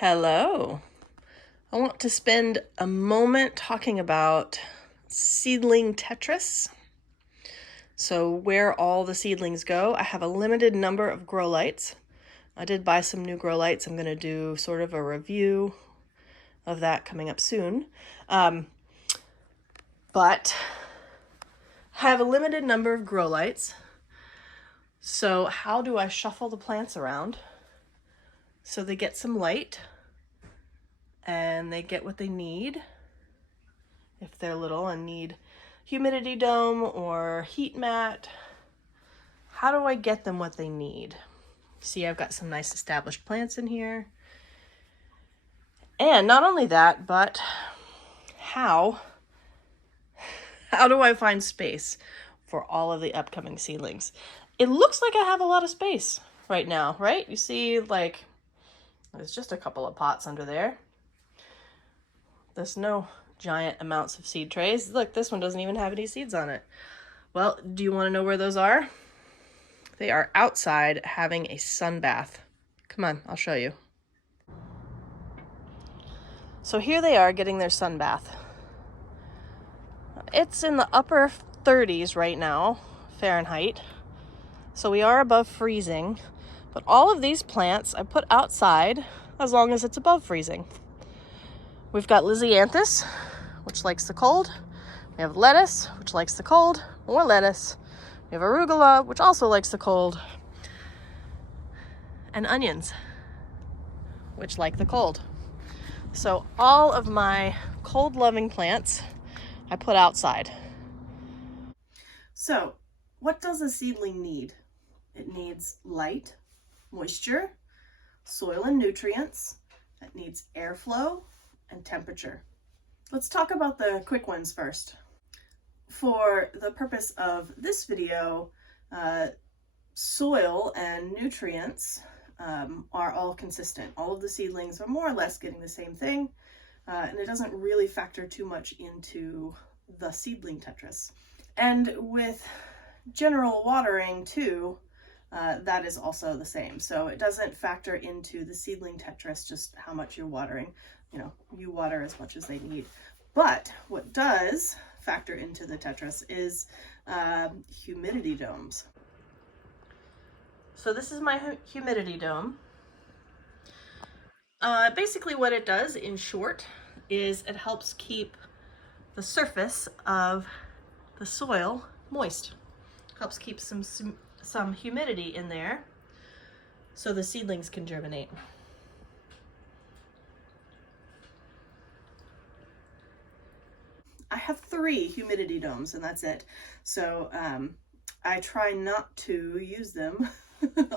Hello. I want to spend a moment talking about seedling Tetris. So where all the seedlings go. I have a limited number of grow lights. I did buy some new grow lights. I'm going to do sort of a review of that coming up soon. But have a limited number of grow lights. So how do I shuffle the plants around so they get some light and they get what they need if they're little and need humidity dome or heat mat? How do I get them what they need? See, I've got some nice established plants in here. And not only that, but how do I find space for all of the upcoming seedlings? It looks like I have a lot of space right now, right? You see, like, there's just a couple of pots under there. There's no giant amounts of seed trays. Look, this one doesn't even have any seeds on it. Well, do you want to know where those are? They are outside having a sun bath. Come on, I'll show you. So here they are getting their sun bath. It's in the upper 30s right now, Fahrenheit. So we are above freezing. But all of these plants I put outside as long as it's above freezing. We've got Lisianthus, which likes the cold. We have lettuce, which likes the cold. More lettuce. We have arugula, which also likes the cold. And onions, which like the cold. So all of my cold-loving plants I put outside. So what does a seedling need? It needs light, moisture, soil and nutrients. It needs airflow and temperature. Let's talk about the quick ones first. For the purpose of this video, soil and nutrients are all consistent. All of the seedlings are more or less getting the same thing, and it doesn't really factor too much into the seedling Tetris. And with general watering too, that is also the same. So it doesn't factor into the seedling Tetris just how much you're watering. You know, you water as much as they need. But what does factor into the Tetris is humidity domes. So this is my humidity dome. Basically what it does, in short, is it helps keep the surface of the soil moist. Helps keep some humidity in there so the seedlings can germinate. I have 3 humidity domes and that's it. So I try not to use them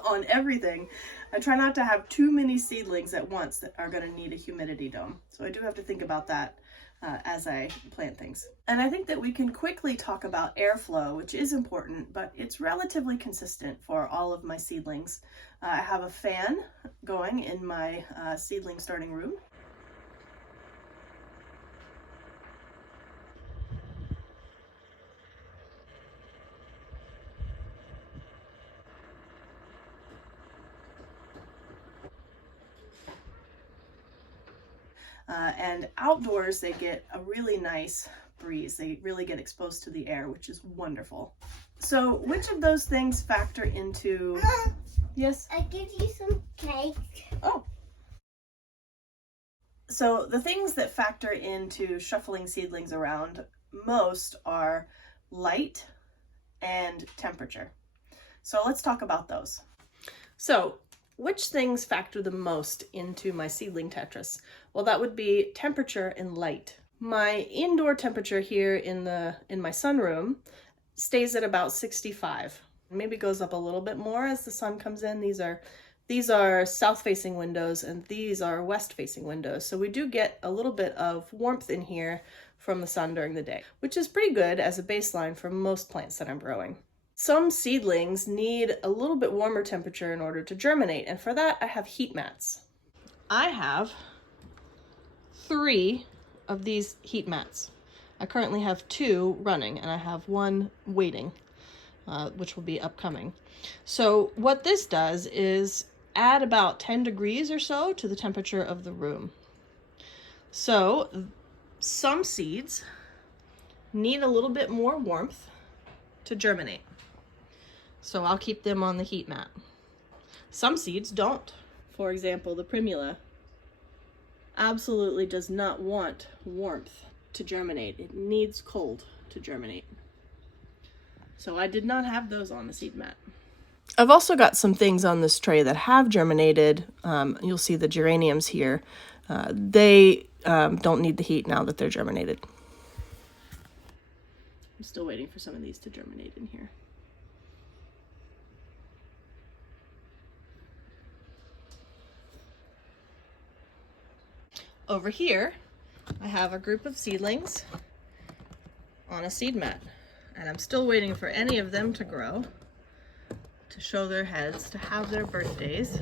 on everything. I try not to have too many seedlings at once that are going to need a humidity dome. So I do have to think about that as I plant things. And I think that we can quickly talk about airflow, which is important, but it's relatively consistent for all of my seedlings. I have a fan going in my seedling starting room. And outdoors, they get a really nice breeze. They really get exposed to the air, which is wonderful. So which of those things factor into... Yes? I give you some cake. Oh. So the things that factor into shuffling seedlings around most are light and temperature. So let's talk about those. So which things factor the most into my seedling Tetris? Well, that would be temperature and light. My indoor temperature here in my sunroom stays at about 65. Maybe goes up a little bit more as the sun comes in. These are south-facing windows and these are west-facing windows. So we do get a little bit of warmth in here from the sun during the day, which is pretty good as a baseline for most plants that I'm growing. Some seedlings need a little bit warmer temperature in order to germinate, and for that I have heat mats. I have 3 of these heat mats. I currently have 2 running and I have 1 waiting, which will be upcoming. So what this does is add about 10 degrees or so to the temperature of the room. So some seeds need a little bit more warmth to germinate. So I'll keep them on the heat mat. Some seeds don't. For example, the primula absolutely does not want warmth to germinate. It needs cold to germinate. So I did not have those on the seed mat. I've also got some things on this tray that have germinated. You'll see the geraniums here. They don't need the heat now that they're germinated. I'm still waiting for some of these to germinate in here. Over here, I have a group of seedlings on a seed mat, and I'm still waiting for any of them to grow, to show their heads, to have their birthdays.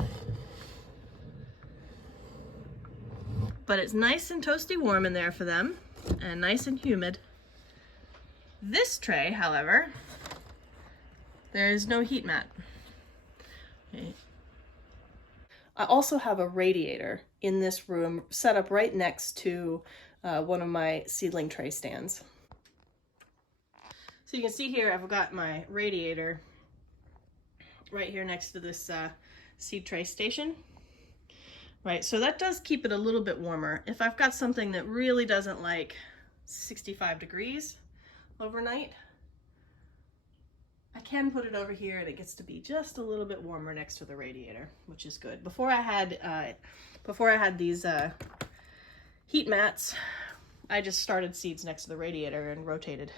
But it's nice and toasty warm in there for them, and nice and humid. This tray, however, there is no heat mat. Okay. I also have a radiator in this room set up right next to one of my seedling tray stands. So you can see here I've got my radiator right here next to this seed tray station. Right, so that does keep it a little bit warmer. If I've got something that really doesn't like 65 degrees overnight, I can put it over here and it gets to be just a little bit warmer next to the radiator, which is good. Before I had these heat mats, I just started seeds next to the radiator and rotated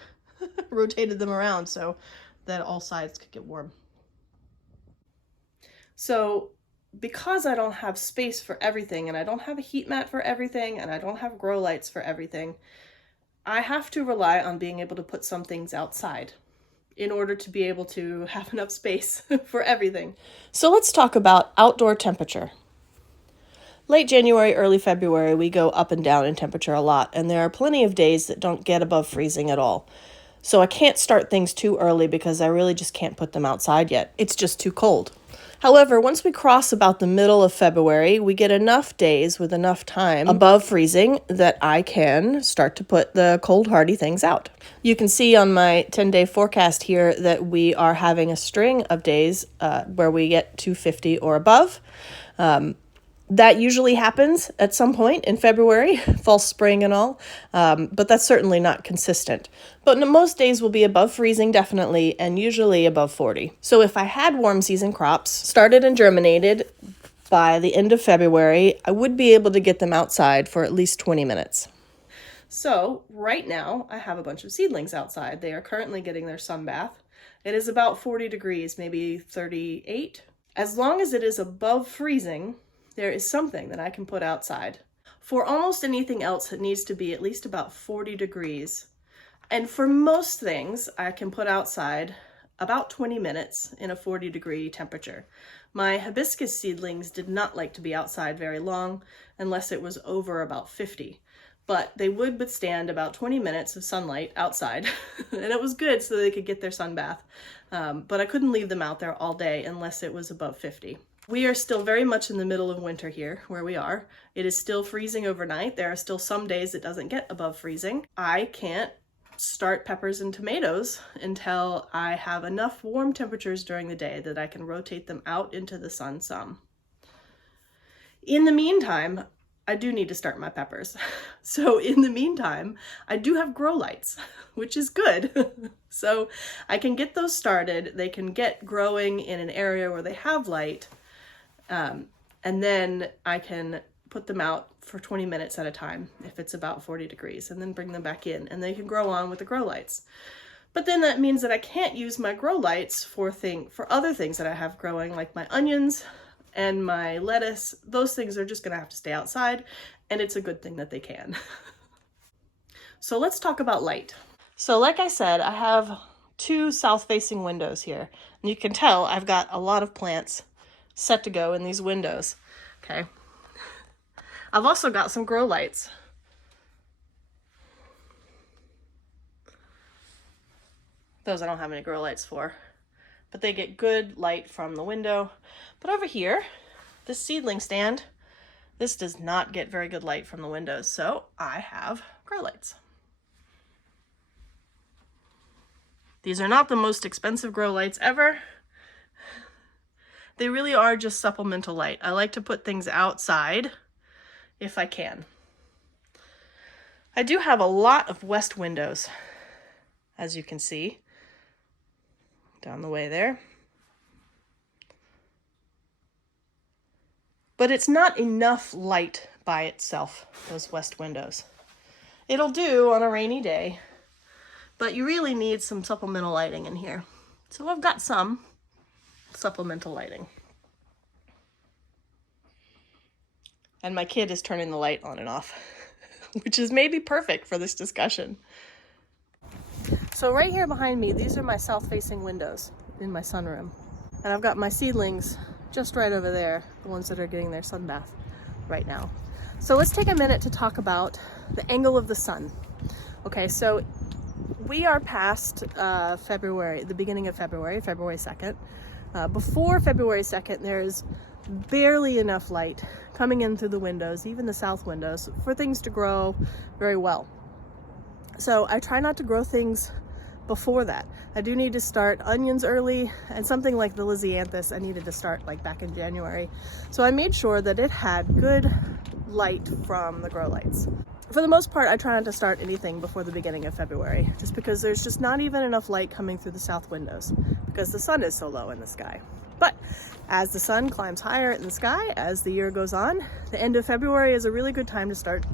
them around so that all sides could get warm. So because I don't have space for everything, and I don't have a heat mat for everything, and I don't have grow lights for everything, I have to rely on being able to put some things outside in order to be able to have enough space for everything. So let's talk about outdoor temperature. Late January, early February, we go up and down in temperature a lot, and there are plenty of days that don't get above freezing at all. So I can't start things too early because I really just can't put them outside yet. It's just too cold. However, once we cross about the middle of February, we get enough days with enough time above freezing that I can start to put the cold hardy things out. You can see on my 10-day forecast here that we are having a string of days where we get to 50 or above. That usually happens at some point in February, false spring and all, but that's certainly not consistent. But most days will be above freezing, definitely, and usually above 40. So if I had warm season crops started and germinated by the end of February, I would be able to get them outside for at least 20 minutes. So right now, I have a bunch of seedlings outside. They are currently getting their sun bath. It is about 40 degrees, maybe 38. As long as it is above freezing, there is something that I can put outside. For almost anything else, it needs to be at least about 40 degrees. And for most things, I can put outside about 20 minutes in a 40-degree temperature. My hibiscus seedlings did not like to be outside very long unless it was over about 50. But they would withstand about 20 minutes of sunlight outside, and it was good so they could get their sun bath. But I couldn't leave them out there all day unless it was above 50. We are still very much in the middle of winter here, where we are. It is still freezing overnight. There are still some days it doesn't get above freezing. I can't start peppers and tomatoes until I have enough warm temperatures during the day that I can rotate them out into the sun some. In the meantime, I do need to start my peppers. So in the meantime, I do have grow lights, which is good. So I can get those started. They can get growing in an area where they have light. And then I can put them out for 20 minutes at a time if it's about 40 degrees, and then bring them back in, and they can grow on with the grow lights. But then that means that I can't use my grow lights for other things that I have growing, like my onions and my lettuce. Those things are just going to have to stay outside, and it's a good thing that they can. So let's talk about light. So like I said, I have 2 south-facing windows here, and you can tell I've got a lot of plants set to go in these windows. Okay. I've also got some grow lights. Those I don't have any grow lights for, but they get good light from the window. But over here, this seedling stand, this does not get very good light from the windows, so I have grow lights. These are not the most expensive grow lights ever. They really are just supplemental light. I like to put things outside if I can. I do have a lot of west windows, as you can see, down the way there. But it's not enough light by itself, those west windows. It'll do on a rainy day, but you really need some supplemental lighting in here. So I've got some supplemental lighting. And my kid is turning the light on and off, which is maybe perfect for this discussion. So right here behind me, these are my south-facing windows in my sunroom. And I've got my seedlings just right over there, the ones that are getting their sun bath right now. So let's take a minute to talk about the angle of the sun. Okay, so we are past February, the beginning of February 2nd. Before February 2nd, there's barely enough light coming in through the windows, even the south windows, for things to grow very well. So I try not to grow things before that. I do need to start onions early, and something like the Lisianthus I needed to start like back in January. So I made sure that it had good light from the grow lights. For the most part, I try not to start anything before the beginning of February, just because there's just not even enough light coming through the south windows because the sun is so low in the sky. But as the sun climbs higher in the sky, as the year goes on, the end of February is a really good time to start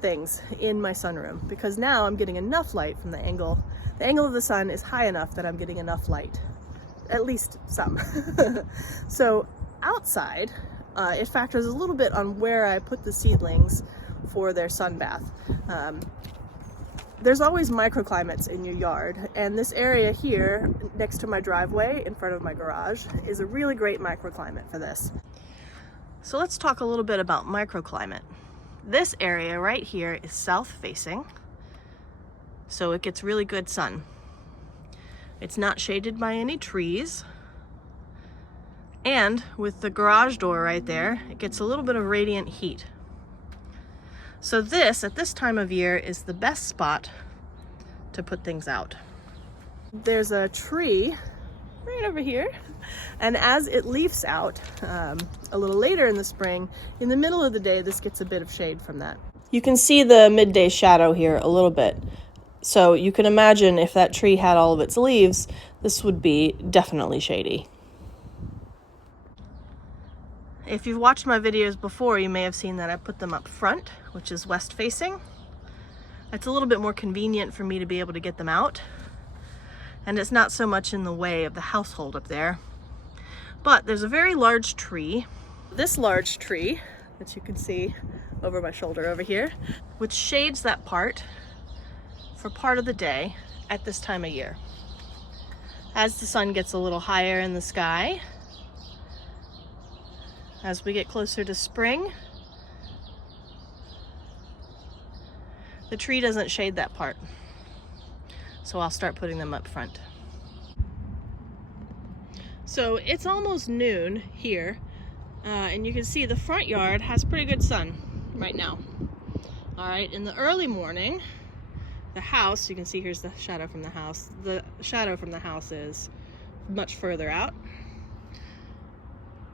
things in my sunroom, because now I'm getting enough light from the angle. The angle of the sun is high enough that I'm getting enough light, at least some. So outside, it factors a little bit on where I put the seedlings for their sun bath. There's always microclimates in your yard, and this area here next to my driveway in front of my garage is a really great microclimate for this. So let's talk a little bit about microclimate. This area right here is south facing, so it gets really good sun. It's not shaded by any trees, and with the garage door right there, it gets a little bit of radiant heat. So this, at this time of year, is the best spot to put things out. There's a tree right over here, and as it leaves out a little later in the spring, in the middle of the day, this gets a bit of shade from that. You can see the midday shadow here a little bit. So you can imagine if that tree had all of its leaves, this would be definitely shady. If you've watched my videos before, you may have seen that I put them up front, which is west facing. It's a little bit more convenient for me to be able to get them out, and it's not so much in the way of the household up there. But there's a very large tree, this large tree that you can see over my shoulder over here, which shades that part for part of the day at this time of year. As the sun gets a little higher in the sky, as we get closer to spring, the tree doesn't shade that part. So I'll start putting them up front. So it's almost noon here, and you can see the front yard has pretty good sun right now. All right, in the early morning, the house, you can see here's the shadow from the house. The shadow from the house is much further out,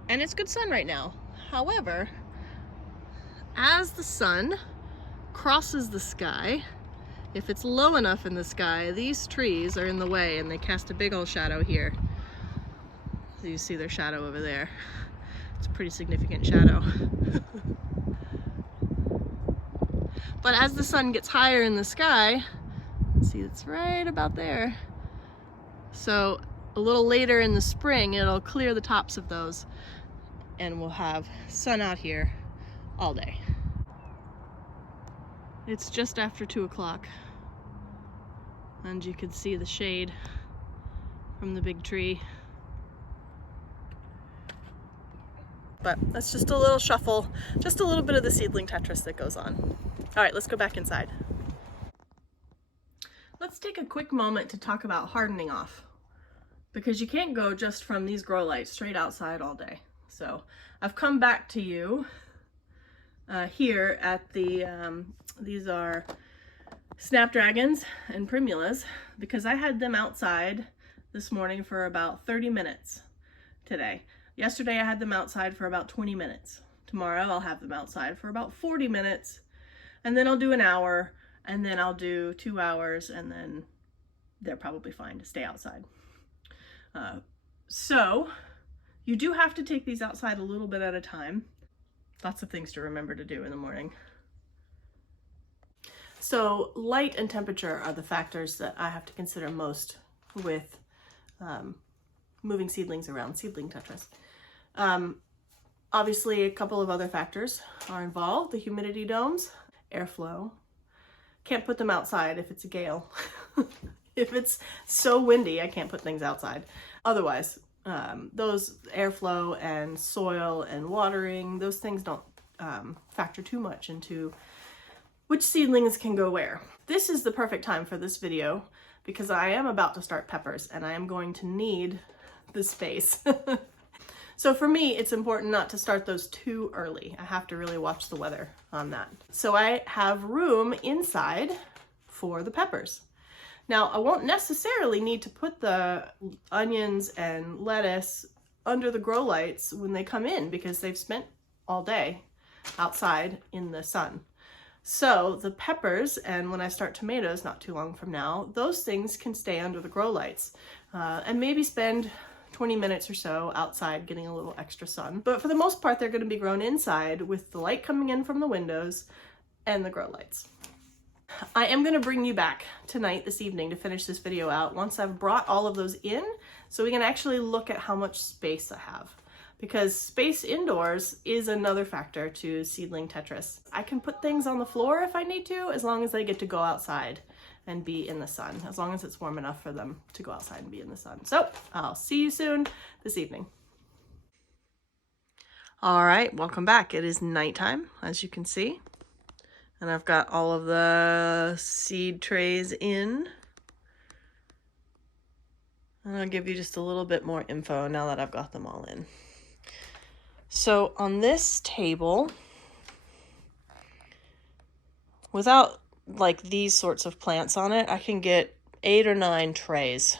and it's good sun right now. However, as the sun crosses the sky, if it's low enough in the sky, these trees are in the way and they cast a big old shadow here. So you see their shadow over there. It's a pretty significant shadow. But as the sun gets higher in the sky, see it's right about there. So a little later in the spring, it'll clear the tops of those and we'll have sun out here all day. It's just after 2 o'clock, and you can see the shade from the big tree. But that's just a little shuffle, just a little bit of the seedling Tetris that goes on. All right, let's go back inside. Let's take a quick moment to talk about hardening off, because you can't go just from these grow lights straight outside all day. So I've come back to you here at the, these are snapdragons and primulas, because I had them outside this morning for about 30 minutes today. Yesterday I had them outside for about 20 minutes. Tomorrow I'll have them outside for about 40 minutes, and then I'll do an hour, and then I'll do 2 hours, and then they're probably fine to stay outside. So you do have to take these outside a little bit at a time. Lots of things to remember to do in the morning. So light and temperature are the factors that I have to consider most with moving seedlings around, seedling Tetris. Obviously, a couple of other factors are involved. The humidity domes, airflow. Can't put them outside if it's a gale. If it's so windy, I can't put things outside. Otherwise, those airflow and soil and watering, those things don't factor too much into which seedlings can go where. This is the perfect time for this video because I am about to start peppers and I am going to need the space. So for me, it's important not to start those too early. I have to really watch the weather on that. So I have room inside for the peppers. Now, I won't necessarily need to put the onions and lettuce under the grow lights when they come in because they've spent all day outside in the sun. So the peppers, and when I start tomatoes not too long from now, those things can stay under the grow lights and maybe spend 20 minutes or so outside getting a little extra sun. But for the most part, they're going to be grown inside with the light coming in from the windows and the grow lights. I am going to bring you back tonight, this evening, to finish this video out once I've brought all of those in so we can actually look at how much space I have. Because space indoors is another factor to seedling Tetris. I can put things on the floor if I need to, as long as they get to go outside and be in the sun, as long as it's warm enough for them to go outside and be in the sun. So I'll see you soon this evening. All right, welcome back. It is nighttime, as you can see. And I've got all of the seed trays in. And I'll give you just a little bit more info now that I've got them all in. So on this table, without like these sorts of plants on it, I can get 8 or 9 trays,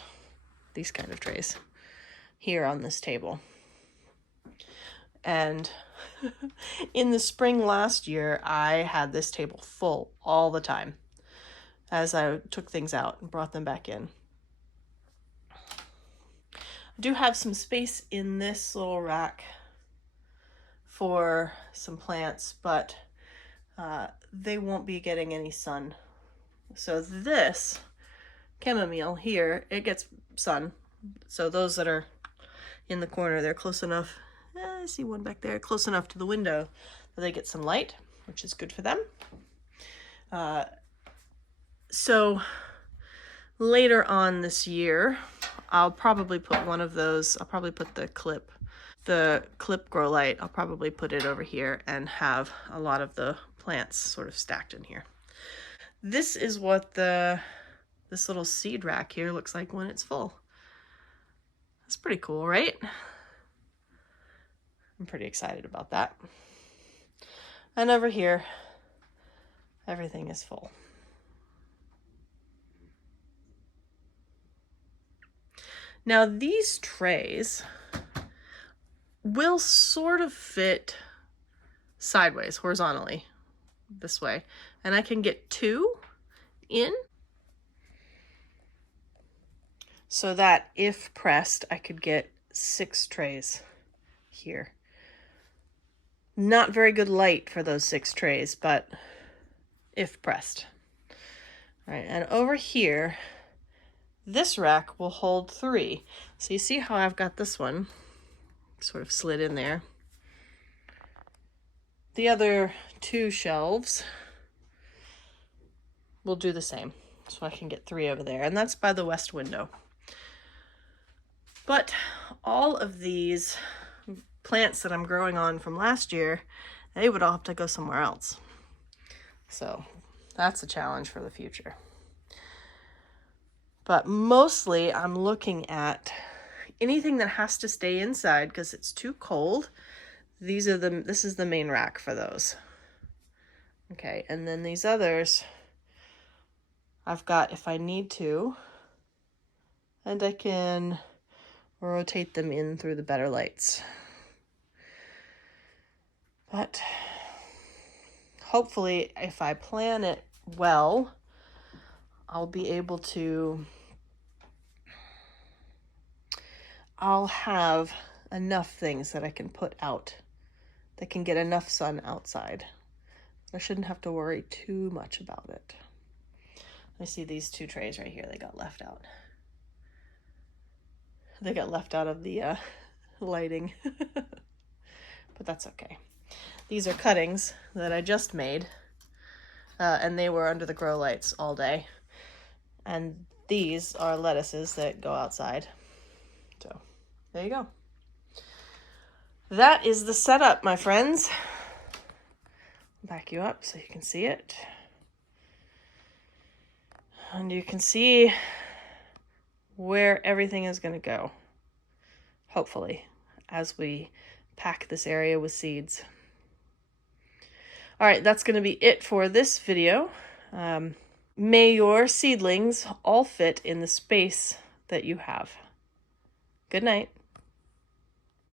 these kind of trays, here on this table. And in the spring last year, I had this table full all the time as I took things out and brought them back in. I do have some space in this little rack for some plants, but they won't be getting any sun. So this chamomile here, it gets sun. So those that are in the corner, they're close enough. I see one back there, close enough to the window that they get some light, which is good for them. So later on this year, I'll probably put one of those, I'll probably put the clip grow light, I'll probably put it over here and have a lot of the plants sort of stacked in here. This is what this little seed rack here looks like when it's full. That's pretty cool, right? I'm pretty excited about that. And over here, everything is full. Now these trays will sort of fit sideways, horizontally, this way. And I can get 2 in, so that if pressed, I could get 6 trays here. Not very good light for those 6 trays, but if pressed. All right, and over here, this rack will hold 3. So you see how I've got this one sort of slid in there. The other 2 shelves will do the same. So I can get 3 over there, and that's by the west window. But all of these plants that I'm growing on from last year, they would all have to go somewhere else. So that's a challenge for the future. But mostly I'm looking at anything that has to stay inside because it's too cold, this is the main rack for those. Okay, and then these others, I've got if I need to, and I can rotate them in through the better lights. But hopefully, if I plan it well, I'll be able to, I'll have enough things that I can put out that can get enough sun outside. I shouldn't have to worry too much about it. I see these two trays right here, they got left out. They got left out of the lighting, but that's okay. These are cuttings that I just made, and they were under the grow lights all day. And these are lettuces that go outside. So there you go. That is the setup, my friends. Back you up so you can see it. And you can see where everything is going to go, hopefully, as we pack this area with seeds. All right, that's going to be it for this video. May your seedlings all fit in the space that you have. Good night.